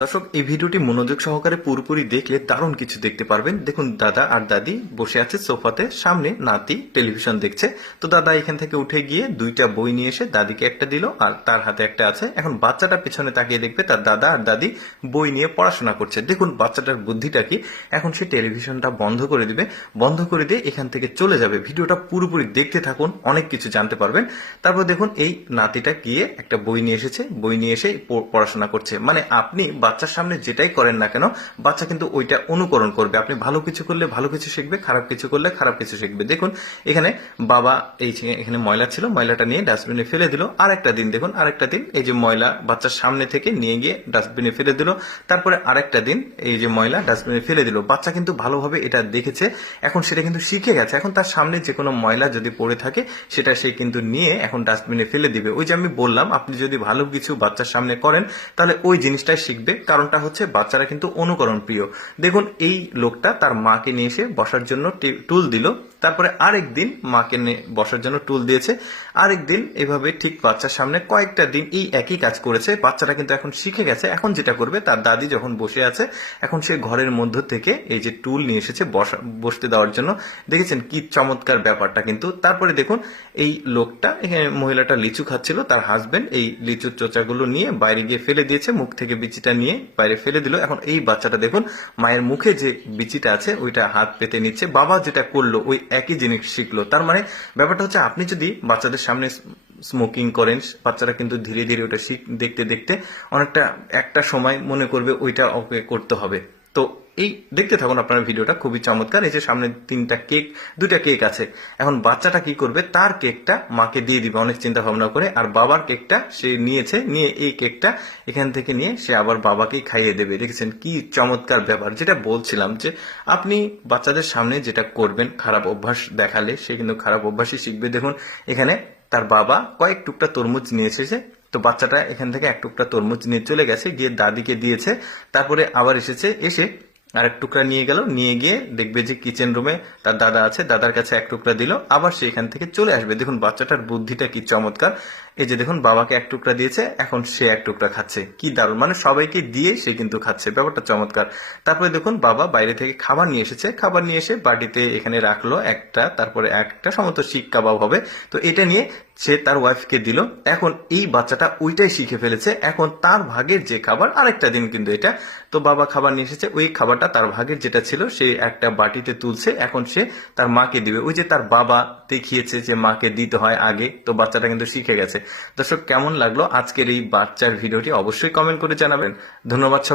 দর্শক, এই ভিডিওটি মনোযোগ সহকারে পুরোপুরি দেখলে দারুণ কিছু দেখতে পারবেন। দেখুন, দাদা আর দাদি বসে আছে সোফাতে, সামনে নাতি টেলিভিশন দেখছে। তো দাদা এখান থেকে উঠে গিয়ে দুইটা বই নিয়ে এসে দাদিকে একটা দিল, আর তার হাতে একটা আছে। এখন বাচ্চাটা পেছনে তাকিয়ে দেখবে তার দাদা আর দাদি বই নিয়ে পড়াশোনা করছে। দেখুন বাচ্চাটার বুদ্ধিটা কি। এখন সে টেলিভিশনটা বন্ধ করে দিবে, বন্ধ করে দিয়ে এখান থেকে চলে যাবে। ভিডিওটা পুরোপুরি দেখতে থাকুন, অনেক কিছু জানতে পারবেন। তারপর দেখুন এই নাতিটা গিয়ে একটা বই নিয়ে এসেছে, বই নিয়ে এসে পড়াশোনা করছে। মানে আপনি বাচ্চার সামনে যেটাই করেন না কেন, বাচ্চা কিন্তু ওইটা অনুকরণ করবে। আপনি ভালো কিছু করলে ভালো কিছু শিখবে, খারাপ কিছু করলে খারাপ কিছু শিখবে। দেখুন এখানে বাবা এখানে ময়লা ছিল, ময়লাটা নিয়ে ডাস্টবিনে ফেলে দিল। আরেকটা দিন দেখুন, আরেকটা দিন এই যে ময়লা বাচ্চার সামনে থেকে নিয়ে গিয়ে ডাস্টবিনে ফেলে দিল। তারপরে আরেকটা দিন এই যে ময়লা ডাস্টবিনে ফেলে দিল। বাচ্চা কিন্তু ভালোভাবে এটা দেখেছে, এখন সেটা কিন্তু শিখে গেছে। এখন তার সামনে যে কোনো ময়লা যদি পড়ে থাকে সেটা সে কিন্তু নিয়ে এখন ডাস্টবিনে ফেলে দিবে। ওই যে আমি বললাম, আপনি যদি ভালো কিছু বাচ্চার সামনে করেন তাহলে ওই জিনিসটাই শিখবে। কারণটা হচ্ছে বাচ্চারা কিন্তু অনুকরণ প্রিয়। দেখুন এই লোকটা তার মাকে নিয়ে এসে বসার জন্য টুল দিল, তারপরে আরেক দিন মাকে বসার জন্য টুল দিয়েছে, আরেক দিন এভাবে ঠিক বাচ্চার সামনে কয়েকটা দিন এই একই কাজ করেছে। বাচ্চাটা কিন্তু এখন শিখে গেছে। এখন যেটা করবে, তার দাদি যখন বসে আছে এখন সে ঘরের মধ্য থেকে এই যে টুল নিয়ে এসেছে বসতে দেওয়ার জন্য। দেখেছেন কি চমৎকার ব্যাপারটা কিন্তু। তারপরে দেখুন এই লোকটা, এখানে মহিলাটা লিচু খাচ্ছিল, তার হাজবেন্ড এই লিচুর চোচাগুলো নিয়ে বাইরে গিয়ে ফেলে দিয়েছে, মুখ থেকে বিচিটা নিয়ে বাইরে ফেলে দিল। এখন এই বাচ্চাটা দেখুন মায়ের মুখে যে বিচিটা আছে ওইটা হাত পেতে নিচ্ছে। বাবা যেটা করলো ওই একই জিনিস শিখলো। তার মানে ব্যাপারটা হচ্ছে, আপনি যদি বাচ্চাদের সামনে স্মোকিং করেন, বাচ্চারা কিন্তু ধীরে ধীরে ওটা দেখতে দেখতে অনেকটা একটা সময় মনে করবে ওইটা ওকে করতে হবে। তো এই দেখতে থাকুন আপনার ভিডিওটা, খুবই চমৎকার। এই যে সামনে দুইটা কেক আছে। এখন বাচ্চাটা কি করবে, তার কেকটা মাকে দিয়ে দিবে অনেক চিন্তা ভাবনা করে, আর বাবার কেকটা সে নিয়েছে, নিয়ে এই কেকটা এখান থেকে নিয়ে সে আবার বাবাকেই খাইয়ে দেবে। দেখেছেন কি চমৎকার ব্যাপার। যেটা বলছিলাম যে আপনি বাচ্চাদের সামনে যেটা করবেন, খারাপ অভ্যাস দেখালে সে কিন্তু খারাপ অভ্যাসই শিখবে। দেখুন এখানে তার বাবা কয়েক টুকটা তরমুজ নিয়ে এসেছে, তো বাচ্চাটা এখান থেকে এক টুকরা তরমুজ নিয়ে চলে গেছে, গিয়ে দাদিকে দিয়েছে। তারপরে আবার এসে আরেক টুকরা নিয়ে গেল, নিয়ে গিয়ে দেখবে যে কিচেন রুমে তার দাদা আছে, দাদার কাছে এক টুকরা দিল, আবার সে এখান থেকে চলে আসবে। দেখুন বাচ্চাটার বুদ্ধিটা কি চমৎকার। এই যে দেখুন বাবাকে এক টুকরা দিয়েছে, এখন সে এক টুকরা খাচ্ছে। কি দারুণ, মানে সবাইকে দিয়ে সে কিন্তু খাচ্ছে, ব্যাপারটা চমৎকার। তারপরে দেখুন বাবা বাইরে থেকে খাবার নিয়ে এসেছে, খাবার নিয়ে এসে বাটিতে এখানে রাখলো একটা, তারপরে একটা সমস্ত শিক কাবাব হবে, তো এটা নিয়ে সে তার ওয়াইফকে দিল। এখন এই বাচ্চাটা ওইটাই শিখে ফেলেছে। এখন তার ভাগের যে খাবার, আরেকটা দিন কিন্তু এটা, তো বাবা খাবার নিয়ে এসেছে, ওই খাবারটা তার ভাগের যেটা ছিল সে একটা বাটিতে তুলছে, এখন সে তার মাকে দিবে। ওই যে তার বাবা দেখিয়েছে যে মাকে দিতে হয় আগে, তো বাচ্চাটা কিন্তু শিখে গেছে। দর্শক, কেমন লাগলো আজকের এই বাচ্চার ভিডিওটি অবশ্যই কমেন্ট করে জানাবেন। ধন্যবাদ।